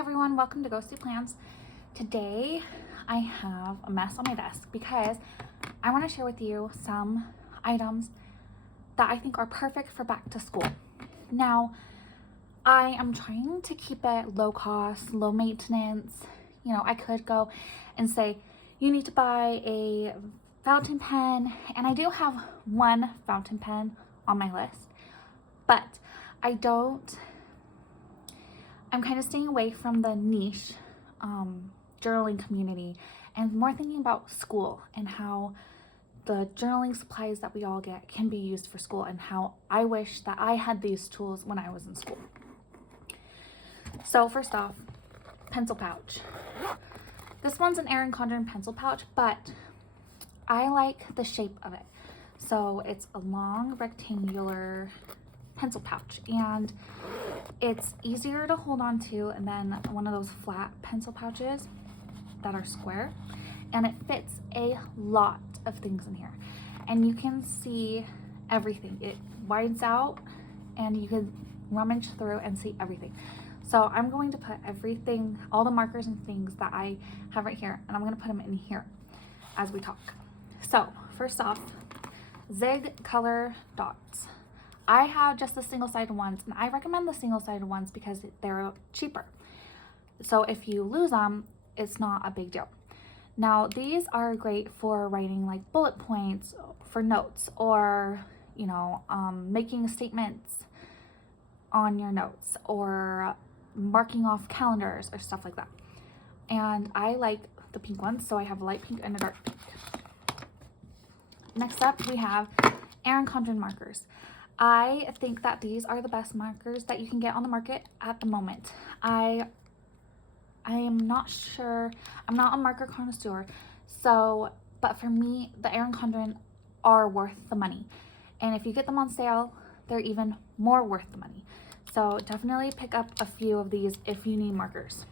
everyone, welcome to GhostyPlans. Today I have a mess on my desk because I want to share with you some items that I think are perfect for back to school. Now, I am trying to keep it low cost, low maintenance. You know, I could go and say, you need to buy a fountain pen, and I do have one fountain pen on my list, but I'm kind of staying away from the niche journaling community and more thinking about school and how the journaling supplies that we all get can be used for school, and how I wish that I had these tools when I was in school. So first off, pencil pouch. This one's an Condren pencil pouch, but I like the shape of it. So it's a long rectangular pencil pouch, and it's easier to hold on to than one of those flat pencil pouches that are square, and it fits a lot of things in here, and you can see everything. It widens out and you can rummage through and see everything. So I'm going to put everything, all the markers and things that I have right here, and I'm going to put them in here as we talk. So first off, Zig color dots. I have just the single-sided ones, and I recommend the single-sided ones because they're cheaper. So if you lose them, it's not a big deal. Now, these are great for writing like bullet points for notes, or, you know, making statements on your notes, or marking off calendars or stuff like that. And I like the pink ones, so I have a light pink and a dark pink. Next up, we have Condren markers. I think that these are the best markers that you can get on the market at the moment. I am not sure, I'm not a marker connoisseur, so, but for me, the Condren are worth the money. And if you get them on sale, they're even more worth the money. So definitely pick up a few of these if you need markers.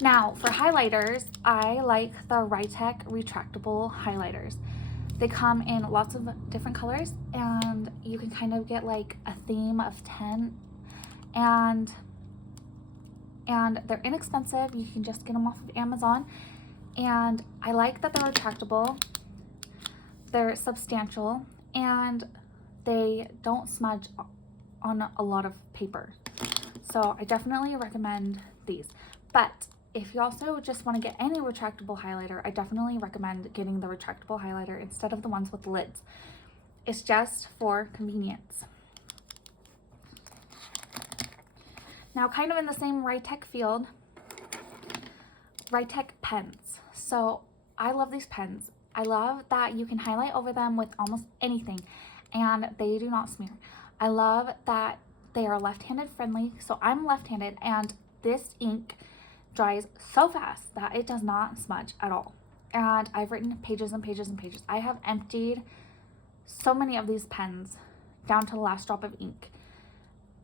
Now, for highlighters, I like the Writech retractable highlighters. They come in lots of different colors, and you can kind of get like a theme of 10, and they're inexpensive. You can just get them off of Amazon, and I like that they're retractable, they're substantial, and they don't smudge on a lot of paper. So I definitely recommend these. But if you also just want to get any retractable highlighter, I definitely recommend getting the retractable highlighter instead of the ones with lids. It's just for convenience. Now, kind of in the same Writech field, Writech pens. So I love these pens. I love that you can highlight over them with almost anything, and they do not smear. I love that they are left-handed friendly. So I'm left-handed, and this ink dries so fast that it does not smudge at all. And I've written pages and pages and pages. I have emptied so many of these pens down to the last drop of ink.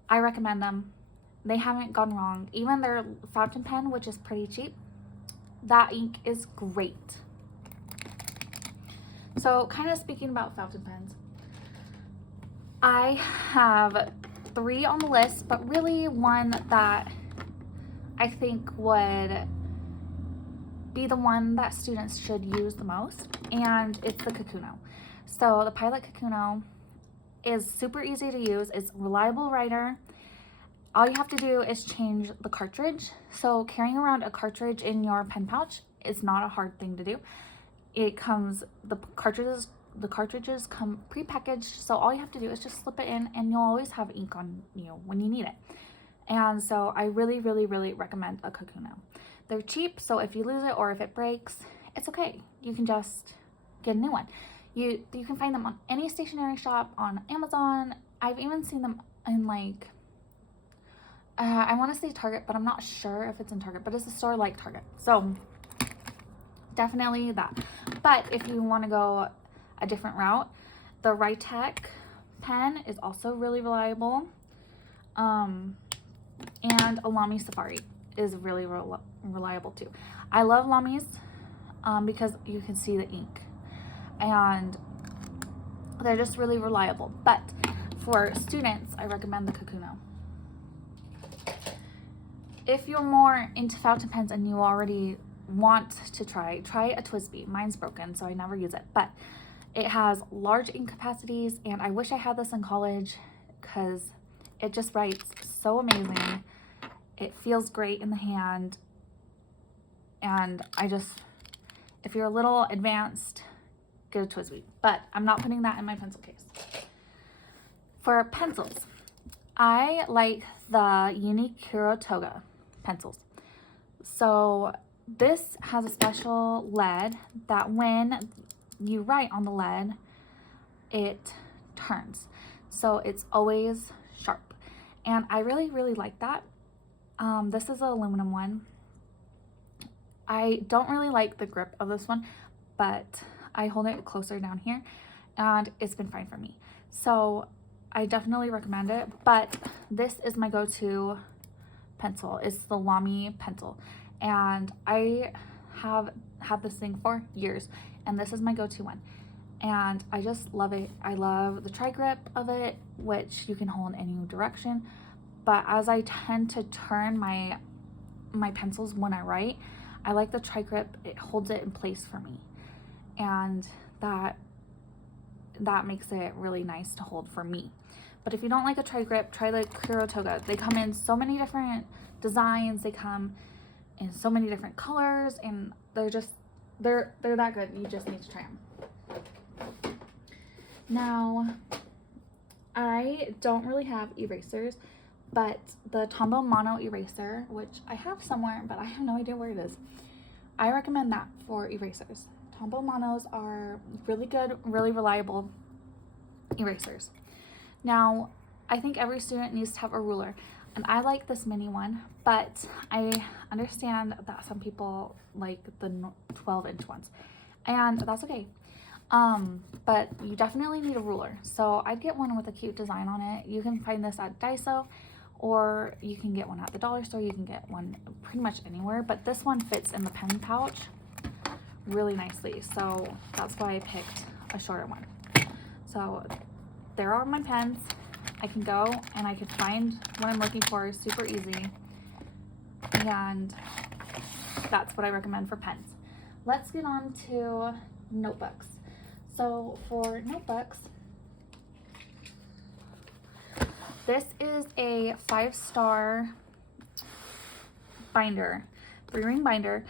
I recommend them. They haven't gone wrong. Even their fountain pen, which is pretty cheap, that ink is great. So kind of speaking about fountain pens, I have 3 on the list, but really one that I think would be the one that students should use the most, and it's the Kokuyo. So the Pilot Kokuyo is super easy to use. It's a reliable writer. All you have to do is change the cartridge. So carrying around a cartridge in your pen pouch is not a hard thing to do. It comes, the cartridges come pre-packaged, so all you have to do is just slip it in, and you'll always have ink on you when you need it. And so I really, really, really recommend a Kokuyo. They're cheap, so if you lose it or if it breaks, it's okay. You can just get a new one. You can find them on any stationery shop, on Amazon. I've even seen them in like, I want to say Target, but I'm not sure if it's in Target, but it's a store like Target. So definitely that. But if you want to go a different route, the Writech pen is also really reliable. And a Lamy Safari is really reliable too. I love Lamys because you can see the ink, and they're just really reliable. But for students, I recommend the Kokuyo. if you're more into fountain pens and you already want to try a TWSBI. Mine's broken, so I never use it, but it has large ink capacities, and I wish I had this in college because it just writes so amazing. It feels great in the hand, and if you're a little advanced, get a TWSBI, but I'm not putting that in my pencil case. For pencils, I like the unique Kuru Toga pencils. So this has a special lead that when you write on the lead, it turns. So it's always sharp. And I really, really like that. This is an aluminum one. I don't really like the grip of this one, but I hold it closer down here and it's been fine for me. So I definitely recommend it, but this is my go-to pencil. It's the Lamy pencil, and I have had this thing for years, and this is my go-to one, and I just love it. I love the tri-grip of it, which you can hold in any direction, but as I tend to turn my pencils when I write, I like the tri-grip. It holds it in place for me, and that makes it really nice to hold for me. But if you don't like a tri-grip, try the Kuru Toga. They come in so many different designs. They come in so many different colors, and they're that good. You just need to try them. Now, I don't really have erasers, but the Tombow Mono eraser, which I have somewhere, but I have no idea where it is. I recommend that for erasers. Tombow Monos are really good, really reliable erasers. Now, I think every student needs to have a ruler, and I like this mini one, but I understand that some people like the 12-inch ones, and that's okay. But you definitely need a ruler, so I'd get one with a cute design on it. You can find this at Daiso, or you can get one at the dollar store. You can get one pretty much anywhere, but this one fits in the pen pouch really nicely, so that's why I picked a shorter one. So there are my pens. I can go and I can find what I'm looking for super easy, and that's what I recommend for pens. Let's get on to notebooks. So for notebooks, this is a 5-star binder, 3-ring binder,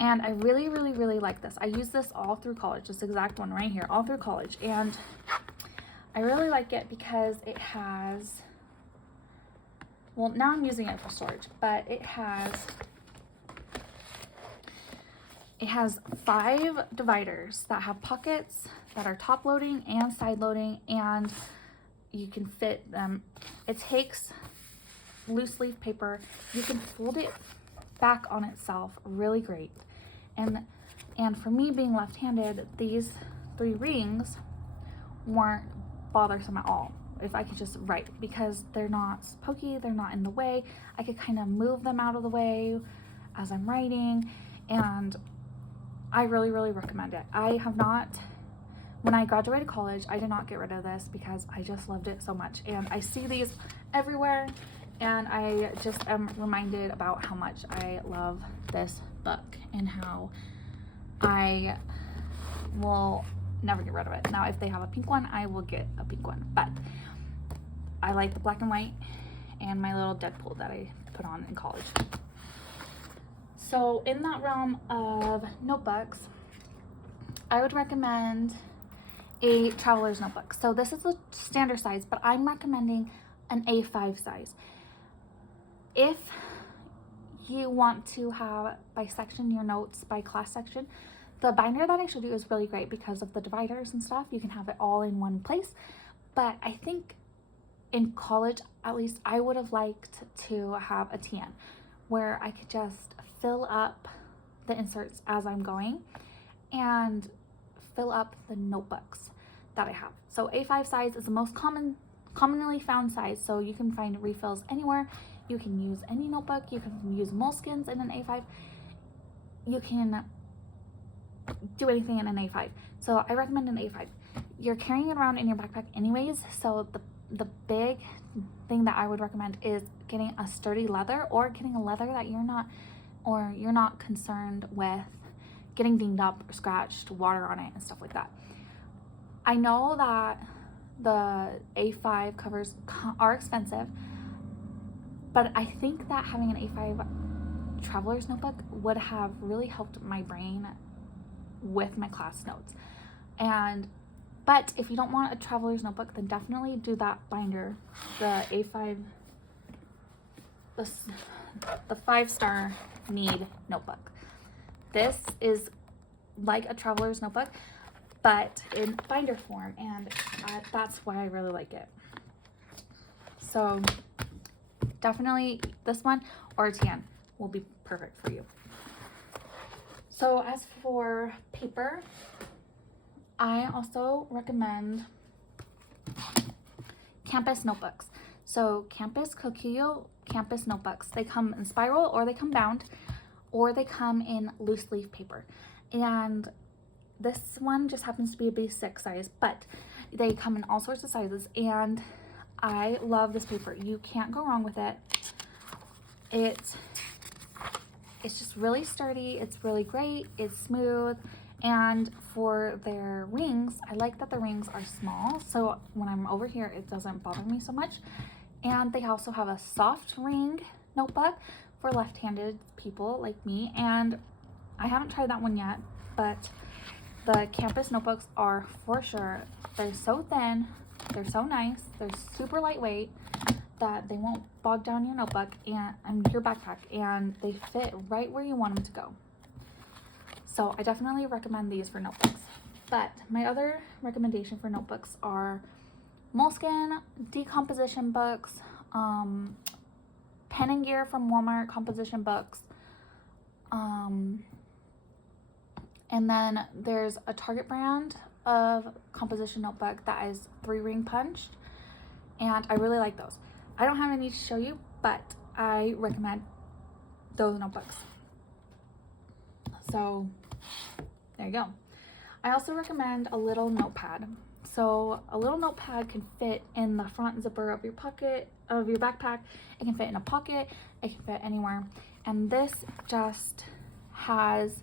and I really, really, really like this. I use this all through college, this exact one right here, all through college, and I really like it because it has, well, now I'm using it for storage, but it has 5 dividers that have pockets that are top loading and side loading, and you can fit them. It takes loose leaf paper. You can fold it back on itself really great. And for me being left-handed, these 3 rings weren't bothersome at all if I could just write, because they're not pokey, they're not in the way. I could kind of move them out of the way as I'm writing, and I really, really recommend it. When I graduated college, I did not get rid of this because I just loved it so much, and I see these everywhere, and I just am reminded about how much I love this book and how I will never get rid of it. Now, if they have a pink one, I will get a pink one, but I like the black and white and my little Deadpool that I put on in college. So in that realm of notebooks, I would recommend a traveler's notebook. So this is a standard size, but I'm recommending an A5 size. If you want to have by section your notes, by class section, the binder that I showed you is really great because of the dividers and stuff. You can have it all in one place. But I think in college, at least, I would have liked to have a TN where I could just fill up the inserts as I'm going and fill up the notebooks that I have. So A5 size is the most commonly found size, so you can find refills anywhere. You can use any notebook. You can use Moleskines in an A5. You can do anything in an A5. So I recommend an A5. You're carrying it around in your backpack anyways, so the big thing that I would recommend is getting a sturdy leather, or getting a leather that you're not concerned with getting dinged up or scratched, water on it and stuff like that. I know that the A5 covers are expensive, but I think that having an A5 traveler's notebook would have really helped my brain with my class notes. But if you don't want a traveler's notebook, then definitely do that binder, the A5, the 5-star Need notebook. This is like a traveler's notebook, but in binder form, and that's why I really like it. So definitely this one or a tan will be perfect for you. So as for paper, I also recommend campus notebooks. So campus Kokuyo campus notebooks. They come in spiral, or they come bound, or they come in loose leaf paper. And this one just happens to be a B6 size, but they come in all sorts of sizes, and I love this paper. You can't go wrong with it. It's just really sturdy. It's really great. It's smooth. And for their rings, I like that the rings are small, so when I'm over here, it doesn't bother me so much. And they also have a soft ring notebook for left-handed people like me, and I haven't tried that one yet, but the campus notebooks are for sure. They're so thin, they're so nice, they're super lightweight that they won't bog down your notebook and your backpack, and they fit right where you want them to go. So I definitely recommend these for notebooks. But my other recommendation for notebooks are Moleskine decomposition books, Pen and Gear from Walmart composition books, and then there's a Target brand of composition notebook that is 3-ring punched, and I really like those. I don't have any to show you, but I recommend those notebooks. So there you go. I also recommend a little notepad. So a little notepad can fit in the front zipper of your pocket, of your backpack. It can fit in a pocket. It can fit anywhere. And this just has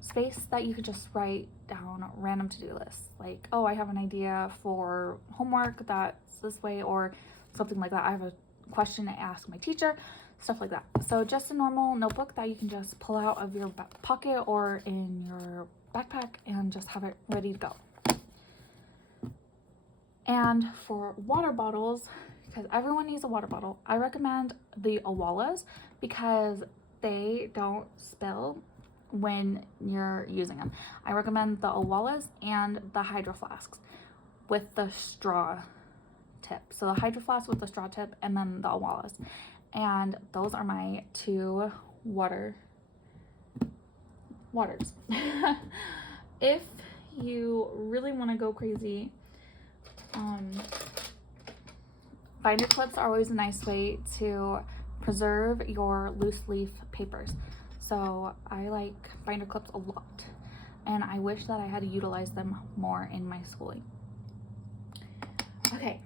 space that you could just write down random to-do lists. Like, oh, I have an idea for homework that's this way, or something like that. I have a question to ask my teacher, stuff like that. So just a normal notebook that you can just pull out of your pocket or in your backpack and just have it ready to go. And for water bottles, because everyone needs a water bottle, I recommend the Awalas because they don't spill when you're using them. I recommend the Awalas and the Hydro Flasks with the straw tip. So the Hydro Flask with the straw tip, and then the Awalas. And those are my 2 waters. If you really want to go crazy, binder clips are always a nice way to preserve your loose leaf papers. So I like binder clips a lot, and I wish that I had utilized them more in my schooling. Okay,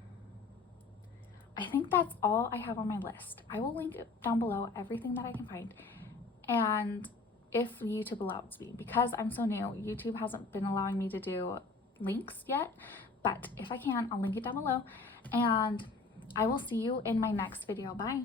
I think that's all I have on my list. I will link down below everything that I can find, and if YouTube allows me, because I'm so new, YouTube hasn't been allowing me to do links yet, but if I can, I'll link it down below, and I will see you in my next video. Bye.